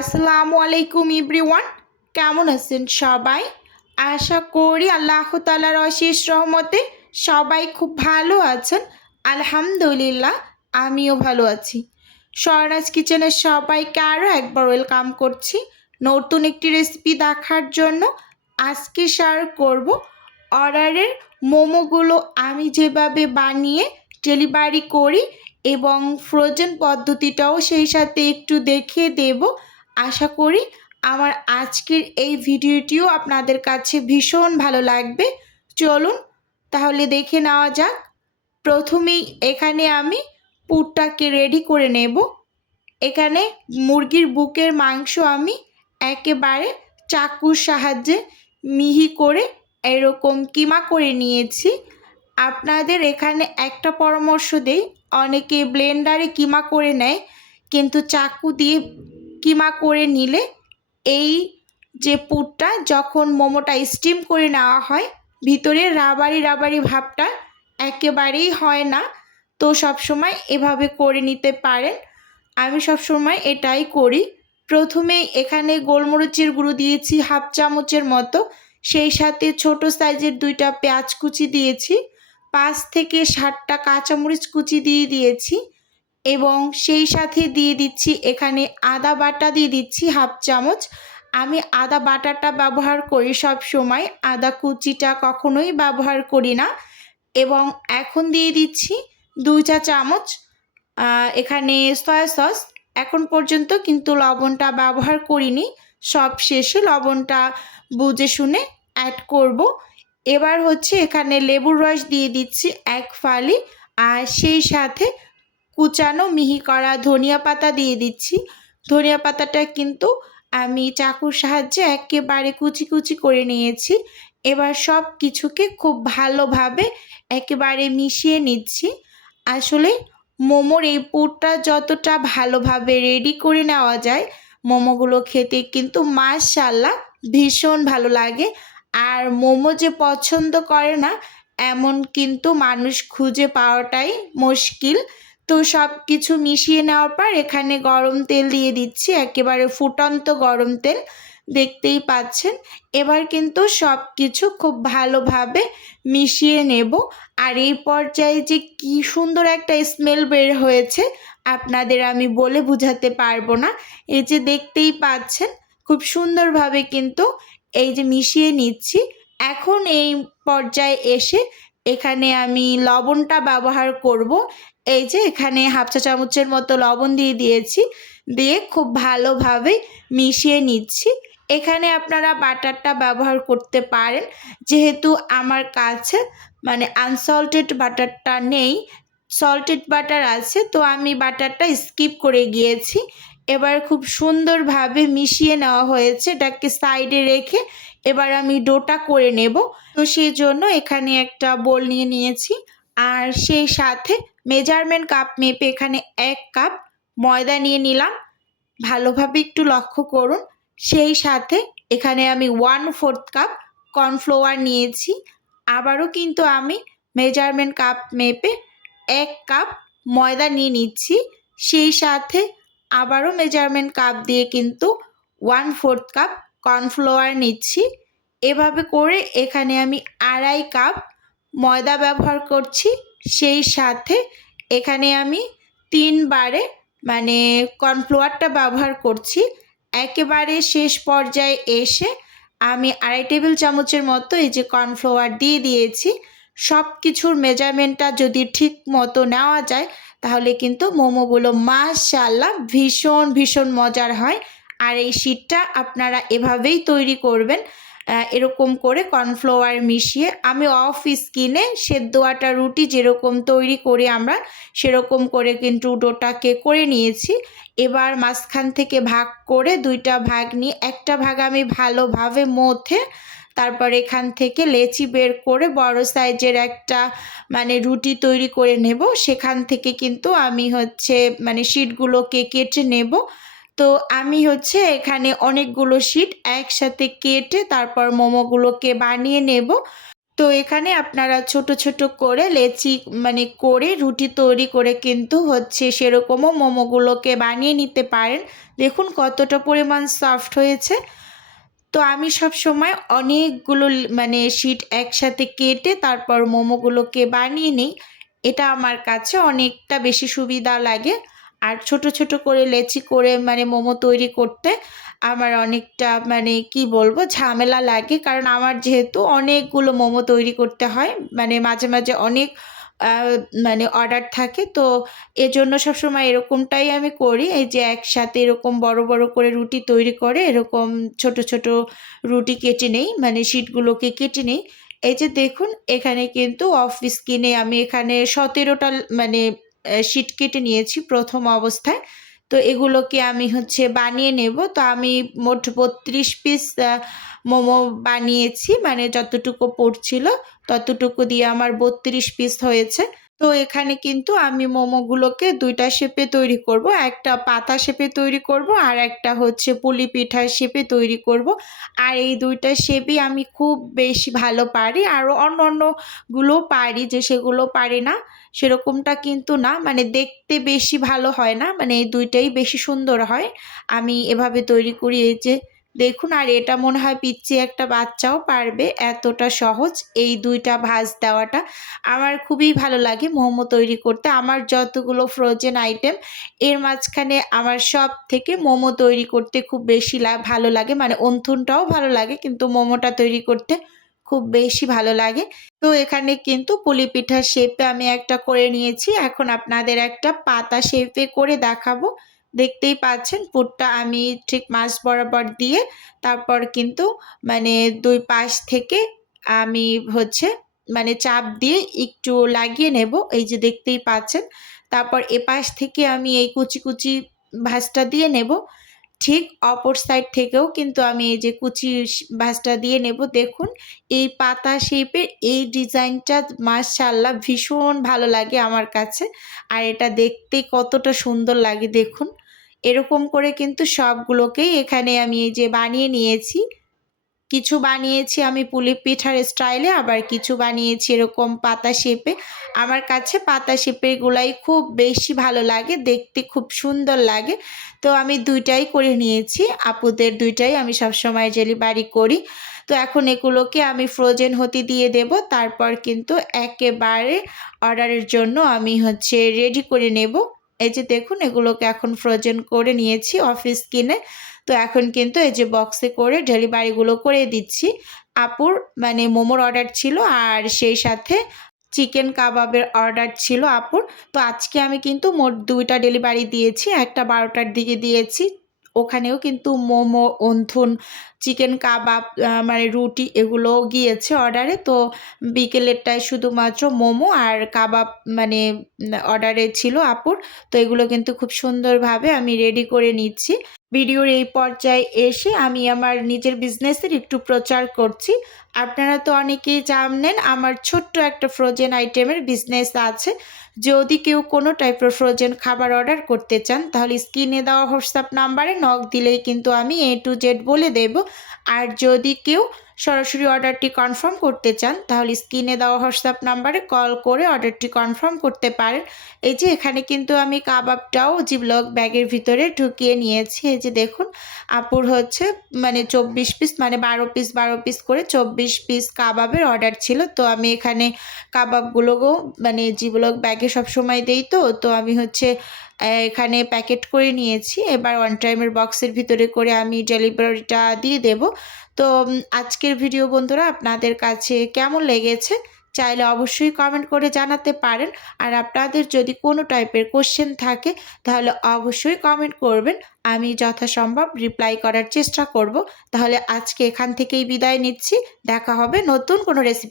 আসসালামু আলাইকুম ইব্রিওয়ান কেমন আছেন সবাই? আশা করি আল্লাহ তালার অশেষ রহমতে সবাই খুব ভালো আছেন। আলহামদুলিল্লাহ, আমিও ভালো আছি। স্বর্ণাজ কিচেনের সবাইকে আরও একবার ওয়েলকাম করছি নতুন একটি রেসিপি দেখার জন্য। আজকে শেয়ার করব অর্ডারের মোমোগুলো আমি যেভাবে বানিয়ে ডেলিভারি করি এবং ফ্রোজেন পদ্ধতিটাও সেই সাথে একটু দেখিয়ে দেব। আশা করি আমার আজকের এই ভিডিওটিও আপনাদের কাছে ভীষণ ভালো লাগবে। চলুন তাহলে দেখে নেওয়া যাক। প্রথমেই এখানে আমি পুরটাকে রেডি করে নেব। এখানে মুরগির বুকের মাংস আমি একেবারে চাকুর সাহায্যে মিহি করে এরকম কিমা করে নিয়েছি। আপনাদের এখানে একটা পরামর্শ দেই, অনেকে ব্লেন্ডারে কিমা করে নেয়, কিন্তু চাকু দিয়ে কিমা করে নিলে এই যে পুরটা যখন মোমোটা স্টিম করে নেওয়া হয়, ভিতরে রাবারি রাবারি ভাবটা একেবারেই হয় না। তো সবসময় এভাবে করে নিতে পারেন। আমি সবসময় এটাই করি। প্রথমে এখানে গোলমরিচের গুঁড়ো দিয়েছি হাফ চামচের মতো। সেই সাথে ছোট সাইজের দুইটা পেঁয়াজ কুচি দিয়েছি। পাঁচ থেকে ষাটটা কাঁচামরিচ কুচি দিয়ে দিয়েছি। এবং সেই সাথে দিয়ে দিচ্ছি, এখানে আদা বাটা দিয়ে দিচ্ছি হাফ চামচ। আমি আদা বাটাটা ব্যবহার করি সব সময়, আদা কুচিটা কখনোই ব্যবহার করি না। এবং এখন দিয়ে দিচ্ছি দুই চা চামচ এখানে সয়া সস। এখন পর্যন্ত কিন্তু লবণটা ব্যবহার করিনি, সব শেষে লবণটা বুঝে শুনে অ্যাড করব। এবার হচ্ছে এখানে লেবুর রস দিয়ে দিচ্ছি এক ফালি, আর সেই সাথে কুচানো, মিহি করা ধনিয়া পাতা দিয়ে দিচ্ছি। ধনিয়া পাতাটা কিন্তু আমি চাকুর সাহায্যে একেবারে কুচি কুচি করে নিয়েছি। এবার সব কিছুকে খুব ভালোভাবে একেবারে মিশিয়ে নিচ্ছি। আসলে মোমোর এই পুরটা যতটা ভালোভাবে রেডি করে নেওয়া যায়, মোমোগুলো খেতে কিন্তু মাশাল্লাহ ভীষণ ভালো লাগে। আর মোমো যে পছন্দ করে না, এমন কিন্তু মানুষ খুঁজে পাওয়াটাই মুশকিল। তো সব কিছু মিশিয়ে নেওয়ার পর এখানে গরম তেল দিয়ে দিচ্ছি, একেবারে ফুটন্ত গরম তেল, দেখতেই পাচ্ছেন। এবার কিন্তু সব কিছু খুব ভালোভাবে মিশিয়ে নেব। আর এই পর্যায়ে যে কি সুন্দর একটা স্মেল বের হয়েছে, আপনাদের আমি বলে বুঝাতে পারব না। এই যে দেখতেই পাচ্ছেন, খুব সুন্দরভাবে কিন্তু এই যে মিশিয়ে নিচ্ছি। এখন এই পর্যায়ে এসে এখানে আমি লবণটা ব্যবহার করব। এই যে এখানে হাফ চা চামচের মতো লবণ দিয়ে দিয়েছি, দিয়ে খুব ভালোভাবে মিশিয়ে নিচ্ছি। এখানে আপনারা বাটারটা ব্যবহার করতে পারেন। যেহেতু আমার কাছে মানে আনসল্টেড বাটারটা নেই সল্টেড বাটার আছে, তো আমি বাটারটা স্কিপ করে গিয়েছি। এবার খুব সুন্দরভাবে মিশিয়ে নেওয়া হয়েছে, এটাকে সাইডে রেখে এবার আমি ডোটা করে নেব। তো সেই জন্য এখানে একটা বোল নিয়ে নিয়েছি। আর সেই সাথে মেজারমেন্ট কাপ মেপে এখানে এক কাপ ময়দা নিয়ে নিলাম। ভালোভাবে একটু লক্ষ্য করুন। সেই সাথে এখানে আমি ওয়ান ফোর্থ কাপ কর্নফ্লাওয়ার নিয়েছি। আবারও কিন্তু আমি মেজারমেন্ট কাপ মেপে এক কাপ ময়দা নিয়ে নিচ্ছি। সেই সাথে আবারও মেজারমেন্ট কাপ দিয়ে কিন্তু ওয়ান ফোর্থ কাপ কর্নফ্লাওয়ার নিচ্ছি। এভাবে করে এখানে আমি আড়াই কাপ ময়দা ব্যবহার করছি। সেই সাথে এখানে আমি তিনবারে মানে কর্নফ্লাওয়ারটা ব্যবহার করছি। একেবারে শেষ পর্যায়ে এসে আমি আড়াই টেবিল চামচের মতো এই যে কর্নফ্লাওয়ার দিয়ে দিয়েছি। সব কিছুর মেজারমেন্টটা যদি ঠিক মতো নেওয়া যায়, তাহলে কিন্তু মোমোগুলো মাশাল্লাহ ভীষণ ভীষণ মজার হয়। আর এই শীতটা আপনারা এভাবেই তৈরি করবেন। এরকম করে কর্নফ্লাওয়ার মিশিয়ে আমি অফ স্কিনে সেদ্ধ আটা রুটি যেরকম তৈরি করি আমরা, সেরকম করে কিন্তু ডোটাকে করে নিয়েছি। এবার মাঝখান থেকে ভাগ করে দুইটা ভাগ নিয়ে, একটা ভাগ আমি ভালোভাবে মধ্যে তারপর এখান থেকে লেচি বের করে বড় সাইজের একটা মানে রুটি তৈরি করে নেব। সেখান থেকে কিন্তু আমি হচ্ছে মানে শিটগুলোকে কেটে নেব। তো আমি হচ্ছে এখানে অনেকগুলো শিট একসাথে কেটে তারপর মোমোগুলোকে বানিয়ে নেব। তো এখানে আপনারা ছোট ছোট করে লেচি মানে করে রুটি তৈরি করে কিন্তু হচ্ছে সেরকমও মোমোগুলোকে বানিয়ে নিতে পারেন। দেখুন কতটা পরিমাণ সফট হয়েছে। তো আমি সব সময় অনেকগুলো মানে শিট একসাথে কেটে তারপর মোমোগুলোকে বানিয়ে নিই। এটা আমার কাছে অনেকটা বেশি সুবিধা লাগে। আর ছোট ছোট করে লেচি করে মানে মোমো তৈরি করতে আমার অনেকটা মানে কি বলব ঝামেলা লাগে। কারণ আমার যেহেতু অনেকগুলো মোমো তৈরি করতে হয় মানে মাঝে মাঝে অনেক মানে অর্ডার থাকে। তো এজন্য সবসময় এরকমটাই আমি করি। এই যে একসাথে এরকম বড় বড় করে রুটি তৈরি করে, এরকম ছোট ছোট রুটি কেটে নেই মানে শিটগুলোকে কেটে নেই। এই যে দেখুন, এখানে কিন্তু অফিস কিনে আমি এখানে সতেরোটা মানে শিট কেটে নিয়েছি প্রথম অবস্থায়। তো এগুলোকে আমি হচ্ছে বানিয়ে নেব। তো আমি মোট বত্রিশ পিস মোমো বানিয়েছি। মানে যতটুকু পড়ছিল ততটুকু দিয়ে আমার বত্রিশ পিস হয়েছে। তো এখানে কিন্তু আমি মোমোগুলোকে দুইটা শেপে তৈরি করব। একটা পাতা শেপে তৈরি করব আর একটা হচ্ছে পুলি পিঠার শেপে তৈরি করব। আর এই দুইটা শেপই আমি খুব বেশি ভালো পারি আরও অন্য অন্যগুলো পারি যে সেগুলো পারি না, সেরকমটা কিন্তু না। মানে দেখতে বেশি ভালো হয় না মানে এই দুইটাই বেশি সুন্দর হয়। আমি এভাবে তৈরি করি, এই যে দেখুন, আর এটা মনে হয় পিচ্ছি একটা বাচ্চাও পারবে এতটা সহজ এই দুইটা ভাজ দেওয়াটা। আমার খুবই ভালো লাগে মোমো তৈরি করতে। আমার যতগুলো ফ্রোজেন আইটেম এর মাঝখানে আমার সব থেকে মোমো তৈরি করতে খুব বেশি ভালো লাগে। মানে অন্থুনটাও ভালো লাগে, কিন্তু মোমোটা তৈরি করতে খুব বেশি ভালো লাগে। তো এখানে কিন্তু পুলি পিঠার শেপে আমি একটা করে নিয়েছি। এখন আপনাদের একটা পাতা শেপে করে দেখাবো। দেখতেই পাচ্ছেন পুরটা আমি ঠিক মাছ বরাবর দিয়ে তারপর কিন্তু মানে দুই পাশ থেকে আমি হচ্ছে মানে চাপ দিয়ে একটু লাগিয়ে নেব, এই যে দেখতেই পাচ্ছেন। তারপর এপাশ থেকে আমি এই কুচি কুচি ভাঁজটা দিয়ে নেব। ঠিক অপর সাইড থেকেও কিন্তু আমি এই যে কুচি ভাঁজটা দিয়ে নেব। দেখুন, এই পাতা শেপের এই ডিজাইনটা মাশাল্লাহ ভীষণ ভালো লাগে আমার কাছে। আর এটা দেখতে কতটা সুন্দর লাগে, দেখুন। এরকম করে কিন্তু সবগুলোকেই এখানে আমি এই যে বানিয়ে নিয়েছি। কিছু বানিয়েছি আমি পুলি পিঠার স্টাইলে, আবার কিছু বানিয়েছি এরকম পাতা শেপে। আমার কাছে পাতা শেপেরগুলাই খুব বেশি ভালো লাগে, দেখতে খুব সুন্দর লাগে। তো আমি দুইটাই করে নিয়েছি, আপুদের দুইটাই আমি সবসময় ডেলিভারি করি। তো এখন এগুলোকে আমি ফ্রোজেন হতে দিয়ে দেব, তারপর কিন্তু একেবারে অর্ডারের জন্য আমি হচ্ছে রেডি করে নেব। এই যে দেখুন, এগুলোকে এখন ফ্রোজেন করে নিয়েছি অফিস কিনে তো এখন কিন্তু এই যে বক্সে করে ডেলিভারিগুলো করে দিচ্ছি। আপুর মানে মোমোর অর্ডার ছিল আর সেই সাথে চিকেন কাবাবের অর্ডার ছিল আপুর। তো আজকে আমি কিন্তু মোট দুইটা ডেলিভারি দিয়েছি, একটা বারোটার দিকে দিয়েছি। ওখানেও কিন্তু মোমো, অন্থুন চিকেন কাবাব মানে রুটি এগুলো গিয়েছে অর্ডারে তো বিকেলেরটায় শুধুমাত্র মোমো আর কাবাব মানে অর্ডারে ছিল আপুর। তো এগুলো কিন্তু খুব সুন্দরভাবে আমি রেডি করে নিচ্ছি। ভিডিওর এই পর্যায়ে এসে আমি আমার নিজের বিজনেসের একটু প্রচার করছি। আপনারা তো অনেকেই জানেন আমার ছোট্ট একটা ফ্রোজেন আইটেমের বিজনেস আছে। যদি কেউ কোনো টাইপের ফ্রোজেন খাবার অর্ডার করতে চান, তাহলে স্ক্রিনে দেওয়া হোয়াটসঅ্যাপ নাম্বারে নক দিলেই কিন্তু আমি এ টু জেড বলে দেব। আর যদি কেউ সরাসরি অর্ডারটি কনফার্ম করতে চান, তাহলে স্ক্রিনে দেওয়া হোয়াটসঅ্যাপ নাম্বারে কল করে অর্ডারটি কনফার্ম করতে পারেন। এই যে এখানে কিন্তু আমি কাবাবটাও জিবলক ব্যাগের ভিতরে ঢুকিয়ে নিয়েছি। এই যে দেখুন, আপুর হচ্ছে মানে চব্বিশ পিস মানে বারো পিস বারো পিস করে চব্বিশ পিস কাবাবের অর্ডার ছিল। তো আমি এখানে কাবাবগুলোকেও মানে জিবলক ব্যাগে সবসময় দেই তো তো আমি হচ্ছে এখানে প্যাকেট করে নিয়েছি। এবার ওয়ান টাইমের বক্সের ভিতরে করে আমি ডেলিভারিটা দিয়ে দেব। তো আজকের ভিডিও বন্ধুরা আপনাদের কাছে কেমন লেগেছে চাইলে অবশ্যই কমেন্ট করে জানাতে পারেন। আর আপনাদের যদি কোনো টাইপের কোশ্চেন থাকে, তাহলে অবশ্যই কমেন্ট করবেন। আমি যথাসম্ভব রিপ্লাই করার চেষ্টা করব। তাহলে আজকে এখান থেকেই বিদায় নিচ্ছি। দেখা হবে নতুন কোনো রেসিপি